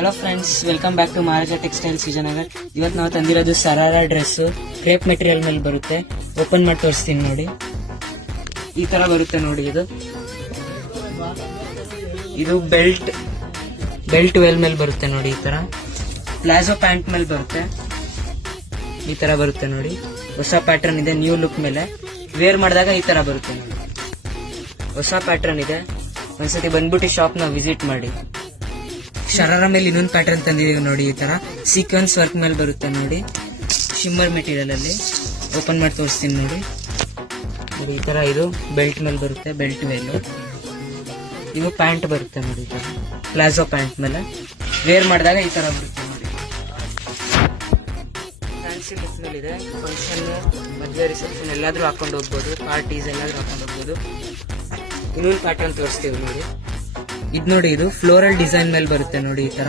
Hello friends, welcome back to Maharaja textiles Vijayanagar. ಇವತ್ತು ನಾವು ತಂದಿರೋದು ಸರಾರಾ ಡ್ರೆಸ್ ಕ್ರೇಪ್ ಮೆಟೀರಿಯಲ್ ಮೇಲೆ ಬರುತ್ತೆ. ಓಪನ್ ಮಾಡಿ ತೋರಿಸ್ತೀನಿ ನೋಡಿ. ಈ ತರ ಬರುತ್ತೆ ನೋಡಿ. ಇದು ಬೆಲ್ಟ್ ವೇಲ್ ಮೇಲೆ ಬರುತ್ತೆ ನೋಡಿ. ಈ ತರ ಪ್ಲಾಜೋ ಪ್ಯಾಂಟ್ ಮೇಲೆ ಬರುತ್ತೆ. ಈ ತರ ಬರುತ್ತೆ ನೋಡಿ. ಹೊಸ ಪ್ಯಾಟರ್ನ್ ಇದೆ, ನ್ಯೂ ಲುಕ್ ಮೇಲೆ ವೇರ್ ಮಾಡಿದಾಗ ಈ ತರ ಬರುತ್ತೆ ನೋಡಿ. ಹೊಸ ಪ್ಯಾಟರ್ನ್ ಇದೆ. ಒಂದ್ಸತಿ ಬಂದ್ಬಿಟ್ಟು ಶಾಪ್ ನ ವಿಸಿಟ್ ಮಾಡಿ. ಶರಾರ ಮೇಲೆ ಇನ್ನೊಂದು ಪ್ಯಾಟರ್ನ್ ತಂದಿದೀವಿ ನೋಡಿ. ಈ ತರ ಸೀಕ್ವೆನ್ಸ್ ವರ್ಕ್ ಮೇಲೆ ಬರುತ್ತೆ ನೋಡಿ. ಶಿಮ್ಮರ್ ಮೆಟೀರಿಯಲ್ ಅಲ್ಲಿ ಓಪನ್ ಮಾಡಿ ತೋರಿಸ್ತೀನಿ ನೋಡಿ. ಈ ತರ ಇದು ಬೆಲ್ಟ್ ಮೇಲೆ ಬರುತ್ತೆ, ಬೆಲ್ಟ್ ಮೇಲೆ. ಇದು ಪ್ಯಾಂಟ್ ಬರುತ್ತೆ ನೋಡಿ. ಈ ತರ ಪ್ಲಾಜೋ ಪ್ಯಾಂಟ್ ಮೇಲೆ ವೇರ್ ಮಾಡಿದಾಗ ಈ ತರ ಬರುತ್ತೆ ನೋಡಿ. ಫ್ಯಾನ್ಸಿ ಲುಕ್ ಮೇಲೆ ಇದೆ. ಫಂಕ್ಷನ್, ಮದುವೆ, ರಿಸೆಪ್ಷನ್ ಎಲ್ಲಾದ್ರೂ ಹಾಕೊಂಡು ಹೋಗ್ಬೋದು. ಪಾರ್ಟೀಸ್ ಎಲ್ಲಾದ್ರೂ ಹಾಕೊಂಡು ಹೋಗ್ಬೋದು. ಇನ್ನೊಂದು ಪ್ಯಾಟರ್ನ್ ತೋರಿಸ್ತೀವಿ ನೋಡಿ. ಇದು ನೋಡಿ, ಇದು ಫ್ಲೋರಲ್ ಡಿಸೈನ್ ಮೇಲೆ ಬರುತ್ತೆ ನೋಡಿ. ಈ ತರ